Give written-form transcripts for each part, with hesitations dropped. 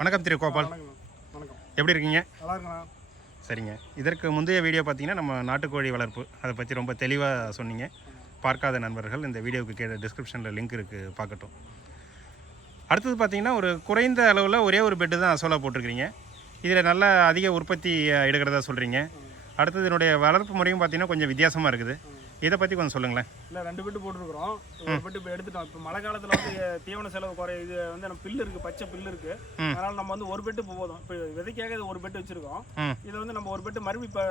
வணக்கம் திரு கோபால். வணக்கம். எப்படி இருக்கீங்க? நல்லா இருக்கேன். சரிங்க. இதற்கு முந்தைய வீடியோ பார்த்தீங்கன்னா நம்ம நாட்டுக்கோழி வளர்ப்பு அதை பற்றி ரொம்ப தெளிவாக சொன்னீங்க. பார்க்காத நண்பர்கள் இந்த வீடியோவுக்கு கீழே டிஸ்கிரிப்ஷனில் லிங்க் இருக்குது, பார்க்கட்டும். அடுத்தது பார்த்தீங்கன்னா ஒரு குறைந்த அளவில் ஒரே ஒரு பெட்டு தான் அசோலா போட்டிருக்கிறீங்க. இதில் நல்ல அதிக உற்பத்தி எடுக்கிறதா சொல்கிறீங்க. அடுத்தது என்னுடைய வளர்ப்பு முறையும் பார்த்தீங்கன்னா கொஞ்சம் வித்தியாசமாக இருக்குது. இதை பற்றி கொஞ்சம் சொல்லுங்களேன். இல்லை, 2 பெட்டு போட்டுருக்குறோம். ஒரு பெட்டு இப்போ எடுத்துட்டோம். இப்போ மழை காலத்தில் வந்து தீவன செலவு இது வந்து நம்ம பில்லு இருக்குது, பச்சை பில்லு இருக்குது. அதனால் நம்ம வந்து ஒரு பெட்டு போதும். இப்போ விதைக்காக இது ஒரு பெட்டு வச்சுருக்கோம். இதை வந்து நம்ம ஒரு பெட்டு மறுபடியும் இப்போ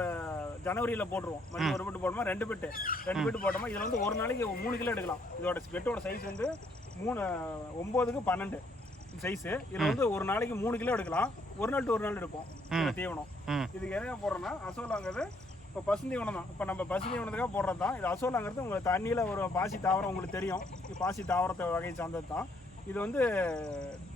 ஜனவரியில் போட்டுருவோம். மறுபடியும் ஒரு பெட்டு போட்டோமா, 2 பெட்டு போட்டோமா. இதில் வந்து ஒரு நாளைக்கு 3 கிலோ எடுக்கலாம். இதோட பெட்டோட சைஸ் வந்து 9க்கு 12 சைஸு. இதில் வந்து ஒரு நாளைக்கு 3 கிலோ எடுக்கலாம். ஒரு நாள் டு ஒரு நாள் எடுப்போம் தீவனம். இதுக்கு எதையா போடுறோன்னா அசோலாங்கிறது இப்போ பசுந்தீவனம் தான். இப்போ நம்ம பசுந்தீவனத்துக்காக போடுறது தான். இது அசோலாங்கிறது உங்களுக்கு தண்ணியில் ஒரு பாசி தாவரம் உங்களுக்கு தெரியும். பாசி தாவரத்தை வகையை சார்ந்தது தான். இது வந்து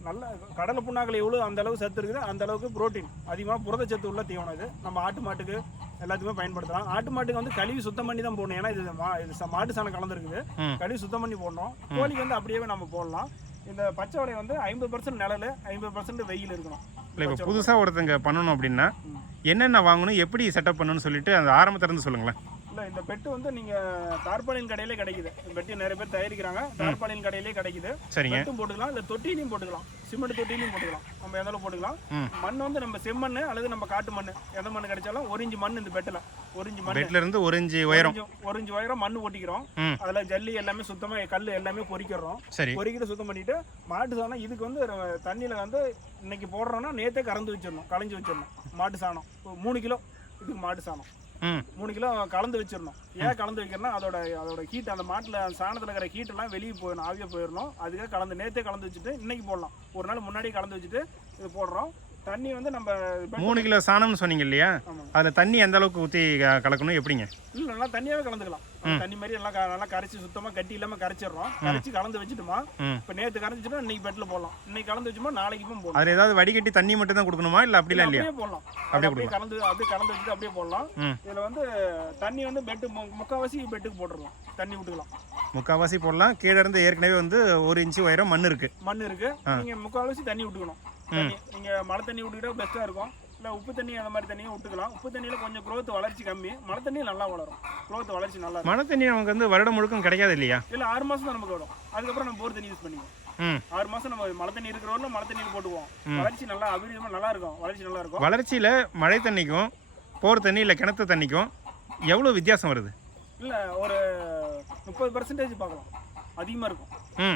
நல்ல கடலை புண்ணாக்கில் எவ்வளோ அந்த அளவு சத்து இருக்குது, அந்த அளவுக்கு புரோட்டீன் அதிகமாக புரதச்சத்து உள்ள தீவனம். இது நம்ம ஆட்டு மாட்டுக்கு எல்லாத்துக்குமே பயன்படுத்தலாம். ஆட்டு மாட்டுக்கு வந்து கழுவி சுத்தம் பண்ணி தான் போடணும். ஏன்னா இது மாட்டு சாணம் கலந்துருக்குது. கழுவி சுத்தம் பண்ணி போடணும். கோழிக்கு வந்து அப்படியே நம்ம போடலாம். இந்த பச்சை வடை வந்து 50% நிழல், 50% வெயில் இருக்கணும். இல்லை, இப்போ புதுசாக ஒருத்தங்க பண்ணணும் அப்படின்னா என்னென்ன வாங்கணும், எப்படி செட்டப் பண்ணணும்னு சொல்லிட்டு அந்த ஆரம்பத்திலேருந்து சொல்லுங்களேன். இல்லை, இந்த பெட்டு வந்து நீங்கள் தார்பாலின் கடையிலே கிடைக்குது. பெட்டு நிறைய பேர் தயாரிக்கிறாங்க. தார்பாலின் கடையிலே கிடைக்குது. சரிங்க. பெட்டும் போட்டுக்கலாம், இல்லை தொட்டிலையும் போட்டுக்கலாம். சிமெண்ட் தொட்டிலையும் போட்டுக்கலாம். நம்ம எந்த அளவு போட்டுக்கலாம். மண் வந்து நம்ம செம்மண் அல்லது நம்ம காட்டு மண், எந்த மண் கிடைச்சாலும் 1 இன்ச்சு மண். இந்த பெட்டில் 1 இன்ச்சு மண், பெட்ல இருந்து 1 இன்ச்சு உயரம், 1 இன்ச்சு உயரம் மண் ஓட்டிக்கிறோம். அதில் ஜல்லி எல்லாமே சுத்தமாக, கல் எல்லாமே பொறிக்கிறோம். சரி, பொறிக்கிட்டு சுத்தம் பண்ணிட்டு மாட்டு சாணம் இதுக்கு வந்து தண்ணியில் வந்து இன்னைக்கு போடுறோன்னா நேற்றே கறந்து வச்சிடணும், களைஞ்சி வச்சிடணும். மாட்டு சாணம் 3 கிலோ இதுக்கு மாட்டு சாணம் 3 கிலோ கலந்து வச்சிடணும். ஏன் கலந்து வைக்கிறோம்னா அதோட ஹீட், அந்த மாட்டில் சாணத்தில் இருக்கிற ஹீட்டெல்லாம் வெளியே போயிடணும், ஆவியாக போயிடணும். அதுக்காக நேற்றே கலந்து வச்சுட்டு இன்னைக்கு போடலாம். ஒரு நாள் முன்னாடி கலந்து வச்சுட்டு இது போடுறோம். தண்ணி வந்து நம்ம 3 கிலோ சாணம்னு சொன்னீங்க இல்லையா? அதில் தண்ணி எந்த அளவுக்கு ஊற்றி கலக்கணும், எப்படிங்க? இல்லை, நல்லா தண்ணியாகவே கலந்துக்கலாம். தண்ணி மாதிரி நல்லா கரைச்சி சுத்தமாக கட்டி இல்லாமல் கரைச்சிடுறோம். கரைச்சி கலந்து வச்சுட்டுமா, இப்போ நேற்று கரைச்சிட்டோம், இன்னைக்கு பெட்டில் போடலாம். இன்னைக்கு கலந்து வச்சுமா, நாளைக்கு போடலாம். அதில் ஏதாவது வடிகட்டி தண்ணி மட்டும் தான் கொடுக்கணுமா, இல்லை அப்படிலாம் இல்லையா? போடலாம். அப்படியே கலந்து வச்சுட்டு அப்படியே போடலாம். இதில் வந்து தண்ணி வந்து முக்கால்வாசி பெட்டுக்கு போட்டுடலாம். தண்ணி விட்டுக்கலாம், முக்கால்வாசி போடலாம். கீழே இருந்து ஏற்கனவே வந்து 1 இன்ச்சு உயரம் மண் இருக்கு. நீங்கள் முக்கால்வாசி தண்ணி விட்டுக்கணும். நீங்கள் மழை தண்ணி விட்டுக்கிட்டா பெஸ்ட்டாக இருக்கும். இல்லை, உப்பு தண்ணி அந்த மாதிரி தண்ணியும் விட்டுக்கலாம். உப்பு தண்ணியில் கொஞ்சம் growth வளர்ச்சி கம்மி. மழை தண்ணியில் நல்லா வளரும். growth வளர்ச்சி நல்லா இருக்கும். மழை தண்ணி நமக்கு வந்து வருடம் முழுக்கும் கிடைக்காது இல்லையா? இல்லை, 6 மாதம் தான் நமக்கு வரும். அதுக்கப்புறம் நம்ம போர் தண்ணி யூஸ் பண்ணிக்குவோம். 6 மாதம் நம்ம மழை தண்ணி இருக்கிறவங்க மழை தண்ணியில் போட்டுக்குவோம். வளர்ச்சி நல்லா அபிவிருத்தமாக நல்லா இருக்கும். வளர்ச்சி நல்லா இருக்கும். வளர்ச்சியில் மழை தண்ணிக்கும் போர் தண்ணி இல்லை கிணத்து தண்ணிக்கும் எவ்வளோ வித்தியாசம் வருது? இல்லை, ஒரு 30% பார்க்கலாம். அதிகமாக இருக்கும்.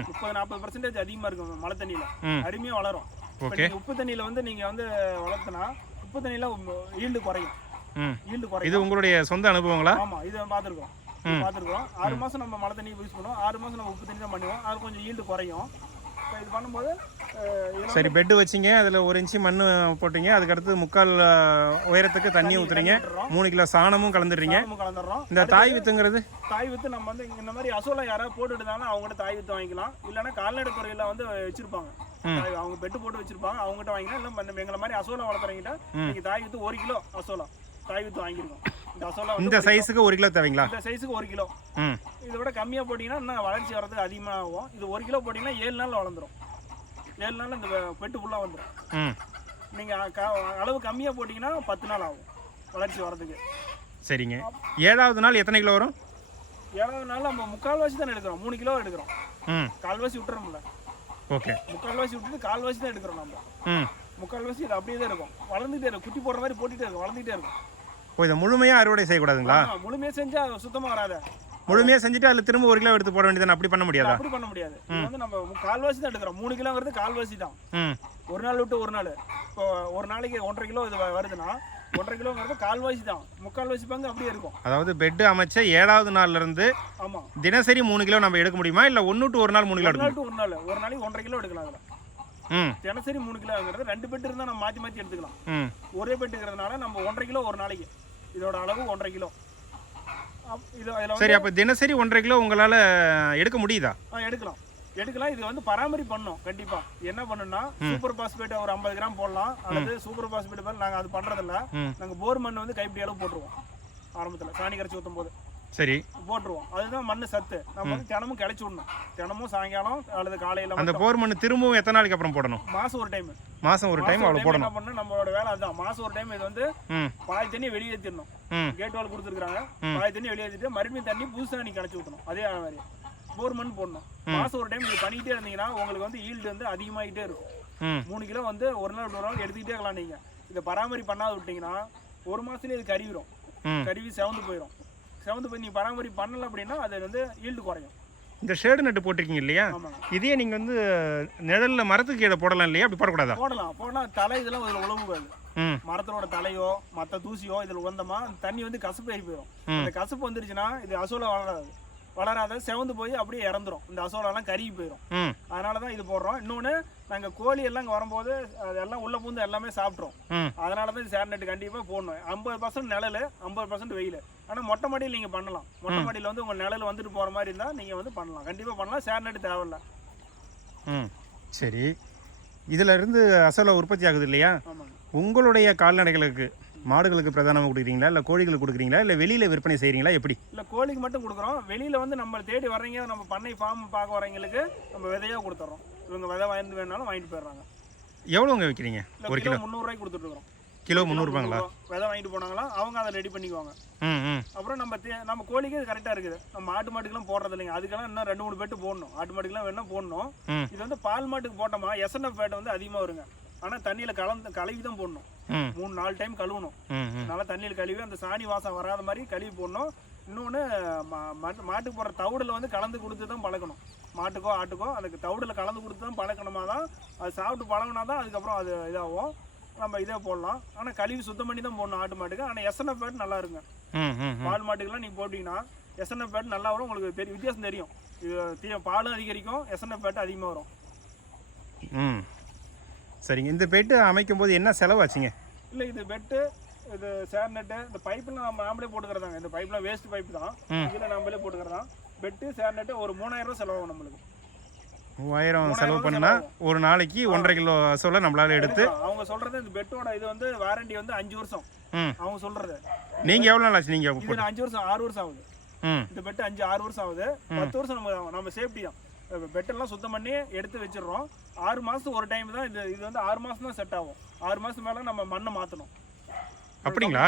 30-40% அதிகமாக இருக்கும் மழை தண்ணியில். அருமையாக வளரும். உப்பு தண்ணியில வந்து நீங்க வந்து வளர்த்தனா உப்பு தண்ணியில ஈல்டு குறையும். இது உங்களுடைய சொந்த அனுபவங்களா? ஆமா, இது பார்த்துருக்கோம். 6 மாசம் நம்ம மழை தண்ணி யூஸ் பண்ணுவோம். 6 மாசம் நம்ம உப்பு தண்ணி தான் பண்ணுவோம். அது கொஞ்சம் ஈல்டு குறையும். இது பண்ணும்போது சரி, பெட்டு வச்சிங்க, அதில் 1 இன்ச்சு மண் போட்டீங்க, அதுக்கடுத்து 3/4 உயரத்துக்கு தண்ணி ஊற்றுறீங்க, 3 கிலோ சாணமும் கலந்துடுறீங்க. இந்த தாய் வித்துங்கிறது? தாய் வித்து நம்ம வந்து இந்த மாதிரி அசோலா யாராவது போட்டுட்டு இருந்தாலும் அவங்ககிட்ட தாய் வித்து வாங்கிக்கலாம். இல்லைன்னா கால்நடை துறையில வந்து வச்சிருப்பாங்க, அவங்க பெட்டு போட்டு வச்சிருப்பாங்க, அவங்ககிட்ட வாங்கிக்கலாம். இல்லை எங்களை மாதிரி அசோலா வளர்த்துறவங்கிட்ட நீங்க தாய் வித்து 1 கிலோ அசோலா தாய் வித்து வாங்கிருக்கோம். இந்த சைஸுக்கு 1 கிலோ தேவைங்களா? இந்த சைஸுக்கு 1 கிலோ. இதை விட கம்மியா போட்டீங்கன்னா இன்னும் வளர்ச்சி வரதுக்கு அதிகமாக ஆகும். இது 1 கிலோ போட்டீங்கன்னா 7 நாள் வளர்ந்துடும். 7 நாள் இந்த பெட்டு ஃபுல்லாக வந்துடும். நீங்க அளவு கம்மியா போட்டீங்கன்னா 10 நாள் ஆகும் வளர்ச்சி வரதுக்கு. சரிங்க. 7வது நாள் எத்தனை கிலோ வரும்? 7வது நாள் நம்ம முக்கால்வாசி தான் எடுக்கிறோம். 3 கிலோ எடுக்கிறோம். கால்வாசி விட்டுறோம்ல. ஓகே, முக்கால்வாசி விட்டுட்டு கால்வாசி தான் எடுக்கிறோம் நம்ம. முக்கால்வாசி இது அப்படியே தான் இருக்கும். வளர்ந்துட்டே இருக்கும். குட்டி போடுற மாதிரி போட்டுட்டே இருக்கும், வளர்ந்துட்டே இருக்கும். இதை முழுமையாக அறுவடை செய்யக்கூடாதுங்களா? முழுமையாக செஞ்சா சுத்தமாக வராது. முழுமையாக செஞ்சுட்டு அதில் திரும்ப 1 கிலோ எடுத்து போட வேண்டியது. அப்படி பண்ண முடியாது. அப்படி பண்ண முடியாது. இது வந்து நம்ம கால்வாசி தான் எடுக்கிறோம். 3 கிலோங்கிறது கால்வாசி தான். ஒரு நாள் விட்டு ஒரு நாள். இப்போ ஒரு நாளைக்கு 1.5 கிலோ இது வருதுன்னா 1.5 கிலோங்கிறது கால்வாசி தான். முக்கால்வாசி பங்கு அப்படியே இருக்கும். அதாவது பெட் அமைச்ச 7வது நாள்ல இருந்து ஆமா தினசரி 3 கிலோ நம்ம எடுக்க முடியுமா, இல்லை 1 to 1 நாள் 3 கிலோ எடுக்கணும்? ஒரு நாளைக்கு 1.5 கிலோ எடுக்கலாம். அதில் தினசரி 3 கிலோங்கிறது 2 பெட் இருந்தால் நம்ம மாற்றி மாற்றி எடுத்துக்கலாம். ஒரே பெட்டுங்கிறதுனால நம்ம 1.5 கிலோ ஒரு நாளைக்கு. இதோட அளவு 1.5 கிலோ. சரி, அப்போ தினசரி 1.5 கிலோ உங்களால் எடுக்க முடியுதா? எடுக்கலாம். இது வந்து பராமரிப்பு பண்ணணும் கண்டிப்பா. என்ன பண்ணணும்னா சூப்பர் பாஸ்பேட் ஒரு 50 கிராம் போடலாம். அல்லது சூப்பர் பாஸ்பேட் நாங்கள் அது பண்றதில்ல. நாங்கள் போர் மண் வந்து கைப்பிடி அளவு போட்டுருவோம். ஆரம்பத்தில் சாணி கரைச்சி ஊற்றும் போது சரி போட்டுருவோம். அதுதான் மண் சத்து. நம்ம வந்து தினமும் கிளச்சி விடணும். தினமும் சாயங்காலம் அல்லது காலையில அந்த போர் மண் திரும்பவும் எத்தனை நாளைக்கு அப்புறம் போடணும்? மாசம் ஒரு டைம். மாசம் ஒரு டைம் அவ்வளோ போடணும். என்ன பண்ணணும், நம்மளோட வேலை அதுதான். மாசம் ஒரு டைம் இது வந்து பாதி தண்ணி வெளியேற்றிடணும். கேட் வால் கொடுத்துருக்காங்க, பாதி தண்ணி வெளியேற்றிட்டு மறுபடியும் தண்ணி புதுசாக நீ கிளச்சி ஊற்றணும். அதே மாதிரி போர் மண் போடணும். மாசம் ஒரு டைம் இது பண்ணிக்கிட்டே இருந்தீங்கன்னா உங்களுக்கு வந்து ஈல்டு வந்து அதிகமாகிட்டே இருக்கும். 3 கிலோ வந்து ஒரு நாள் எடுத்துக்கிட்டே இருக்கலாம். நீங்க இதை பராமரிப்பு பண்ணாத விட்டீங்கன்னா ஒரு மாசத்துலேயே இது கருவிடும். கருவி செவந்து போயிடும். செவந்து போய் நீ பராமரிப்பு பண்ணல அப்படின்னா அது வந்து ஈல்டு குறையும். இந்த ஷேடு நட்டு போட்டிருக்கீங்க இல்லையா, இதே நீங்க வந்து நிழல்ல மரத்துக்கு கீழே போடலாம் இல்லையா? அப்படி போடக்கூடாதா? போடலாம். தலை இதெல்லாம் இதுல உழவுகாது. மரத்தோட தலையோ மற்ற தூசியோ இதுல உந்தமா தண்ணி வந்து கசப்பு ஏறி போயிடும். இந்த கசப்பு வந்துருச்சுன்னா இது அசோலா வளராத செவந்து போய் அப்படியே இறந்துரும். இந்த அசோலாலாம் கருகி போயிடும். அதனாலதான் இது போடுறோம். இன்னொன்னு நாங்க கோழி எல்லாம் வரும்போது அதெல்லாம் உள்ள பூந்து எல்லாமே சாப்பிட்றோம். அதனாலதான் இது சேர் நெட் கண்டிப்பா போடணும். 50% நிழல், 50% வெயில். ஆனா மொட்டை மாடியில் நீங்க பண்ணலாம். மொட்டை மாடியில் வந்து உங்க நிழல் வந்துட்டு போற மாதிரி இருந்தா நீங்க வந்து பண்ணலாம். கண்டிப்பா பண்ணலாம். சேர் நெட் தேவையில்ல. சரி, இதுல இருந்து அசோலா உற்பத்தி ஆகுது இல்லையா? உங்களுடைய கால்நடைகளுக்கு மாடுகளுக்கு பிரதானமாக கொடுக்குறீங்களா, இல்லை கோழிகளுக்கு கொடுக்குறீங்களா, இல்லை வெளியில் விற்பனை செய்கிறீங்களா, எப்படி? இல்லை, கோழிக்கு மட்டும் கொடுக்குறோம். வெளியில் வந்து நம்ம தேடி வர்றீங்க, நம்ம பண்ணை ஃபார்ம் பார்க்க வரவங்களுக்கு நம்ம விதையாக கொடுத்துட்றோம். இவங்க விதை வாங்கி வேணாலும் வாங்கிட்டு போயிடுறாங்க. எவ்வளோங்க விற்கிறீங்க? ஒரு கிலோ 300 ரூபாய்க்கு கொடுத்துட்ருக்கோம். கிலோ 300 ரூபாங்களா? விதை வாங்கிட்டு போனாங்களா அவங்க அதை ரெடி பண்ணிக்குவாங்க. அப்புறம் நம்ம கோழிக்கு இது கரெக்டாக இருக்குது. நம்ம ஆட்டு மாட்டுக்கெல்லாம் போடுறது இல்லைங்க. அதுக்கெல்லாம் இன்னும் 2-3 பேட்டு போடணும். ஆட்டு மாட்டுக்கெல்லாம் வேணா போடணும். இது வந்து பால் மாட்டுக்கு போட்டோமா SNF ஃபேட் வந்து அதிகமாக வருங்க. ஆனால் தண்ணியில் கழுவி தான் போடணும். 3-4 டைம் கழுவணும். நல்லா தண்ணியில் கழுவி அந்த சாணி வாசம் வராத மாதிரி கழுவி போடணும். இன்னொன்று மாட்டுக்கு போடுற தவிடில் வந்து கலந்து கொடுத்து தான் பழக்கணும். மாட்டுக்கோ ஆட்டுக்கோ அதுக்கு தவிடில் கலந்து கொடுத்து தான் பழக்கணுமா தான் அது சாப்பிட்டு பழகினா தான் அதுக்கப்புறம் அது இதாகும். நம்ம இதே போடலாம். ஆனால் கழுவி சுத்தம் பண்ணி தான் போடணும் ஆட்டு மாட்டுக்கு. ஆனால் SNF ஃபேட் நல்லா இருங்க. பால் மாட்டுக்கெல்லாம் நீங்கள் போட்டிங்கன்னா SNF ஃபேட் நல்லா வரும். உங்களுக்கு வித்தியாசம் தெரியும். இது பாலும் அதிகரிக்கும், SNF ஃபேட் அதிகமாக வரும். சரிங்க. இந்த பெட்டு அமைக்கும் போது என்ன செலவாச்சுங்க? இல்லை, இது பெட்டு, இது சேர் நெட்டு, இந்த பைப்லாம் நம்ம நாமளே போட்டுக்கிறதாங்க. இந்த பைப்லாம் வேஸ்ட் பைப் தான். இதில் நம்மளே போட்டுக்கிறதான். பெட்டு சேர் நெட்டு ஒரு 3000 ரூபா செலவாகும் நம்மளுக்கு. 3000 செலவு பண்ணா ஒரு நாளைக்கு 1.5 கிலோ அசோலா நம்மளால எடுத்து. அவங்க சொல்றது இந்த பெட்டோட இது வந்து வாரண்டி வந்து 5 வருஷம். அவங்க சொல்றது. நீங்க எவ்வளவு நாள் ஆச்சு நீங்க? இது 5 வருஷம் 6 வருஷம் ஆகுது. இந்த பெட்டு 5-6 வருஷம் ஆகுது. 10 வருஷம் நம்ம சேஃப்டி தான். பெட்டெல்லாம் சுத்தம் பண்ணி எடுத்து வச்சிடறோம். 6 மாதத்துக்கு ஒரு டைம் தான் இது வந்து 6 மாதம் தான் செட் ஆகும். 6 மாதத்துக்கு மேலே நம்ம மண்ணை மாற்றணும். அப்படிங்களா?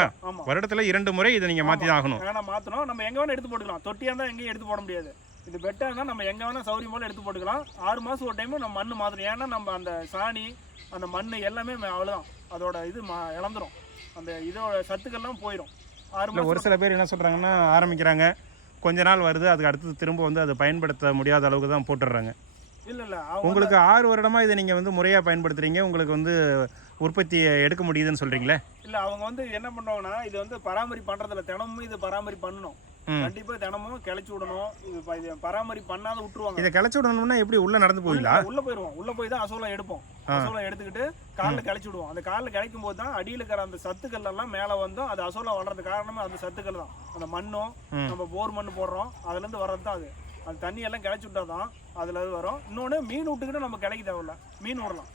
வருடத்தில் 2 முறை இதை நீங்கள் மாற்றி தான் ஆகணும். வேணா மாற்றணும். நம்ம எங்கே வேணால் எடுத்து போட்டுக்கலாம். தொட்டியாக இருந்தால் எங்கேயும் எடுத்து போட முடியாது. இது பெட்டாக இருந்தால் நம்ம எங்கே வேணால் சௌரியம் போல எடுத்து போட்டுக்கலாம். 6 மாதம் ஒரு டைம் நம்ம மண் மாற்றணும். ஏன்னா நம்ம அந்த சாணி அந்த மண் எல்லாமே அவ்வளோதான் அதோட இது இழந்துரும். அந்த இதோட சத்துக்கள்லாம் போயிடும். 6 மாதம். ஒரு சில பேர் என்ன சொல்கிறாங்கன்னா, ஆரம்பிக்கிறாங்க, கொஞ்ச நாள் வருது, அதுக்கு அடுத்து திரும்ப வந்து அதை பயன்படுத்த முடியாத அளவுக்கு தான் போட்டுடுறாங்க. இல்லை, உங்களுக்கு 6 வருடமாக இதை நீங்கள் வந்து முறையாக பயன்படுத்துகிறீங்க, உங்களுக்கு வந்து உற்பத்தியை எடுக்க முடியுதுன்னு சொல்கிறீங்களே? இல்லை, அவங்க வந்து என்ன பண்ணுவாங்கன்னா, இது வந்து பராமரிப்பு பண்ணுறதில்ல. தினமும் இது பராமரிப்பு பண்ணணும். கண்டிப்பாக தினமும் கிளச்சி விடணும். இது பராமரிப்பு பண்ணாத விட்டுருவாங்க. இதை கிளச்சி விடணும்னா எப்படி உள்ளே நடந்து போவீங்களா? உள்ளே போயிடுவோம். உள்ளே போய் தான் அசோலா எடுப்போம். அசோலா எடுத்துக்கிட்டு காலில் கிளச்சி விடுவோம். அந்த காலில் கிடைக்கும் போது தான் அடியில் இருக்கிற அந்த சத்துக்கள் எல்லாம் மேலே வந்தோம். அது அசோலா வளர்றது காரணமே அந்த சத்துக்கள் தான். அந்த மண்ணும் நம்ம போர் மண் போடுறோம், அதுலேருந்து வர்றது தான் அது. அந்த தண்ணி எல்லாம் கிளச்சி விட்டா தான் அதுல வரும். இன்னொன்று மீன் விட்டுக்கிட்டு நம்ம கிடைக்க தேவையில்ல. மீன் விடலாம்.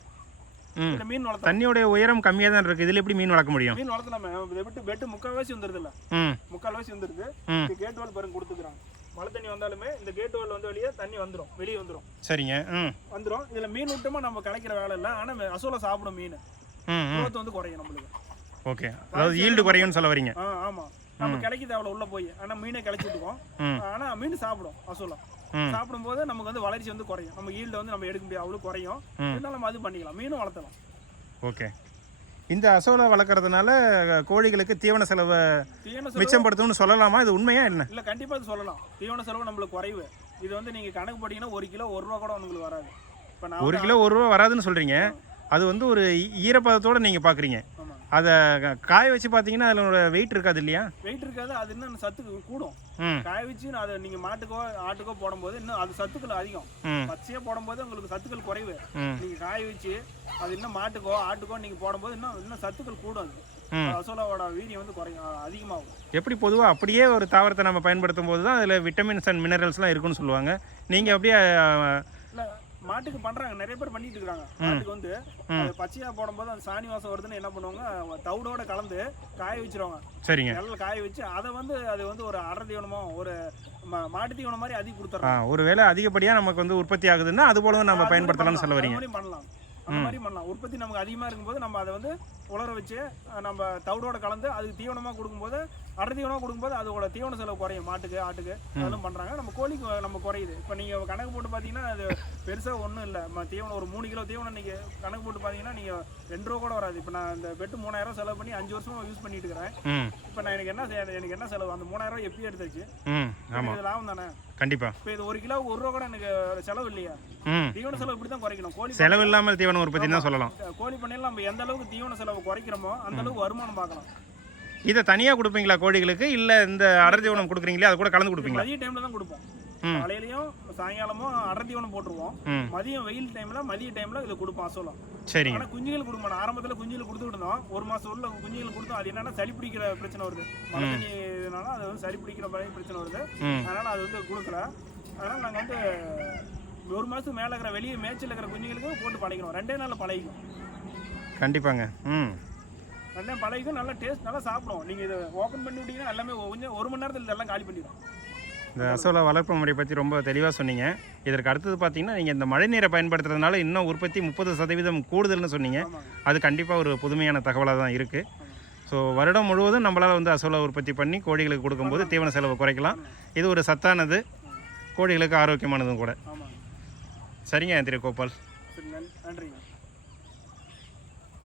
மீன் வளர்த்தா தண்ணியோட உயரம் கம்மியாக தான் இருக்கு. இதுல எப்படி மீன் வளர்க்க முடியும்? மீன் வளர்த்தலாமே. பெட்டு முக்கால்வாசி வந்துருது இல்ல, முக்கால்வாசி வந்துருக்கு. இந்த கேட் வால் பாருங்க கொடுத்துக்கிறாங்க. மழை தண்ணி வந்தாலுமே இந்த கேட் வால் வந்து வெளியே தண்ணி வந்துடும், வெளியே வந்துடும். சரிங்க, வந்துடும். இதுல மீன் விட்டோமா நம்ம கிடைக்கிற வேலை இல்லை. ஆனா அசோலா சாப்பிடும் மீன். growth வந்து குறையும் நம்மளுக்கு. ஓகே, அதாவது ஈல்டு குறையும்னு சொல்ல வரீங்க? ஆமா, நம்ம கிடைக்க தேவையில்ல உள்ள போய். ஆனா மீனை கிளச்சி விட்டுக்கோம். ஆனா மீன் சாப்பிடும். அசோலா சாப்பிடும் போது நமக்கு வந்து வளர்ச்சி வந்து குறையும். நம்ம ஈல்டு வந்து நம்ம எடுக்க முடியாது, அவ்வளவு குறையும். இருந்தாலும் நம்ம அது பண்ணிக்கலாம், மீனும் வளர்த்தலாம். ஓகே, இந்த அசோலா வளர்க்கறதுனால கோழிகளுக்கு தீவன செலவை மிச்சப்படுத்தும்னு சொல்லலாமா? இது உண்மையா என்ன? இல்ல, கண்டிப்பா இது சொல்லலாம். தீவன செலவு நம்மளுக்கு குறைவு. இது வந்து நீங்க கணக்கு போட்டீங்கன்னா 1 கிலோ 1 ரூபா கூட உங்களுக்கு வராது. இப்போ 1 கிலோ 1 ரூபா வராதுன்னு சொல்றீங்க. அது வந்து ஒரு ஈரப்பதத்தோட நீங்க பாக்குறீங்க. அதை காய வச்சு பார்த்தீங்கன்னா அதோட வெயிட் இருக்காது இல்லையா? வெயிட் இருக்காது. அது இன்னும் சத்துக்கு கூடும். காய வச்சு அதை நீங்கள் மாட்டுக்கோ ஆட்டுக்கோ போடும்போது இன்னும் அது சத்துக்கள் அதிகம். பச்சையாக போடும்போது உங்களுக்கு சத்துக்கள் குறைவு. நீங்கள் காய வச்சு அது இன்னும் மாட்டுக்கோ ஆட்டுக்கோ நீங்கள் போடும்போது இன்னும் சத்துக்கள் கூடும். அது அசோலாவோட வீரியம் வந்து குறையும், அதிகமாகும். எப்படி பொதுவாக அப்படியே ஒரு தாவரத்தை நம்ம பயன்படுத்தும் போது தான் அதில் விட்டமின்ஸ் அண்ட் மினரல்ஸ்லாம் இருக்குன்னு சொல்லுவாங்க. நீங்கள் அப்படியே இல்லை, மாட்டுக்கு பண்றாங்க, நிறைய பேர் பண்ணிட்டு இருக்காங்க. மாட்டுக்கு வந்து அது பச்சையா போடும்போது அந்த சாணி வாசம் வருதுன்னு என்ன பண்ணுவாங்க, தவிடோட கலந்து காய வச்சிருவாங்க. சரிங்க. நல்லா காய வச்சு அதை வந்து அது வந்து ஒரு அடர் தீவனமோ ஒரு மாட்டு தீவனம் மாதிரி அதிகம் கொடுத்துறாங்க. ஒருவேளை அதிகப்படியாக நமக்கு வந்து உற்பத்தி ஆகுதுன்னா அது போல நம்ம பயன்படுத்தலாம்னு சொல்ல வரீங்க. பண்ணலாம், அந்த மாதிரி பண்ணலாம். உற்பத்தி நமக்கு அதிகமாக இருக்கும்போது நம்ம அதை வந்து உலர வச்சு நம்ம தவிடோட கலந்து அதுக்கு தீவனமாக கொடுக்கும்போது, அடர் தீவனமாக கொடுக்கும்போது அதோட தீவன செலவு குறையும். மாட்டுக்கு ஆட்டுக்கு அதெல்லாம் பண்ணுறாங்க. நம்ம கோழிக்கு நம்ம குறையுது. இப்போ நீங்கள் கணக்கு போட்டு பார்த்தீங்கன்னா அது பெருசாக ஒன்றும் இல்லை. தீவனம் ஒரு 3 கிலோ தீவனம் நீங்கள் கணக்கு போட்டு பார்த்தீங்கன்னா நீங்கள் 2 ரூபா கூட வராது. இப்போ நான் இந்த பெட்டு 3000 செலவு பண்ணி 5 வருஷமாக யூஸ் பண்ணிட்டு இருக்கிறேன். இப்போ நான் எனக்கு என்ன செலவு, அந்த 3000 எப்பயும் எடுத்துச்சு. இது லாபம் தானே கண்டிப்பா. இப்போ இது 1 கிலோ 1 ரூபா கூட எனக்கு செலவு இல்லையா? தீவன செலவு இப்படி தான் குறைக்கணும். கோழி செலவு இல்லாமல் தீவன உற்பத்தி தான் சொல்லலாம். கோழி பண்ணையில் நம்ம எந்த அளவுக்கு தீவன செலவு குறைக்கிறோமோ அந்த அளவுக்கு வருமானம் பார்க்கலாம். இதை தனியாக கொடுப்பீங்களா கோழிகளுக்கு, இல்லை இந்த அடர் தீவனம் கொடுக்குறீங்களா அது கூட கலந்து கொடுப்பீங்களா? மதிய டைம்ல தான் கொடுப்போம். காலையிலயும் சாயங்காலமும் அடர் தீவனம் போட்டுருவோம். மதியம் வெயில் டைம்ல மதிய டைம்ல இதை கொடுப்போம் அசோலம். சரி. ஆனா குஞ்சுகள் கொடுக்க மாட்டோம். ஆரம்பத்துல குஞ்சுகள் கொடுத்துட்டு இருந்தோம். 1 மாசம் உள்ள குஞ்சுகள் கொடுத்தோம். அது என்னன்னா சளி பிடிக்கிற பிரச்சனை வருது. மழை தண்ணி இதனால அது வந்து சளி பிடிக்கிற பிரச்சனை வருது. அதனால அது வந்து கொடுக்கல. அதனால நாங்க வந்து 1 மாசத்துக்கு மேல இருக்கிற வெளியே மேய்ச்சல் இருக்கிற குஞ்சுகளுக்கு போட்டு பழகிக்கணும். 2 நாள்ல பழகிக்கும். கண்டிப்பாங்க. நல்லா பழகிக்கும், நல்லா டேஸ்ட், நல்லா சாப்பிடும். நீங்க இதை ஓப்பன் பண்ணி விட்டீங்கன்னா எல்லாமே கொஞ்சம் 1 மணி நேரத்தில் இதெல்லாம் காலி பண்ணிடும். இந்த அசோலா வளர்ப்பு முறையை பற்றி ரொம்ப தெளிவாக சொன்னீங்க. இதற்கு அடுத்தது பார்த்தீங்கன்னா நீங்கள் இந்த மழை நீரை பயன்படுத்துறதுனால இன்னும் உற்பத்தி 30% கூடுதல்னு சொன்னீங்க. அது கண்டிப்பாக ஒரு புதுமையான தகவலாக தான் இருக்குது. ஸோ வருடம் முழுவதும் நம்மளால் வந்து அசோலா உற்பத்தி பண்ணி கோழிகளுக்கு கொடுக்கும்போது தீவன செலவு குறைக்கலாம். இது ஒரு சத்தானது, கோழிகளுக்கு ஆரோக்கியமானதும் கூட. சரிங்க திரு கோபால். நன்றிங்க.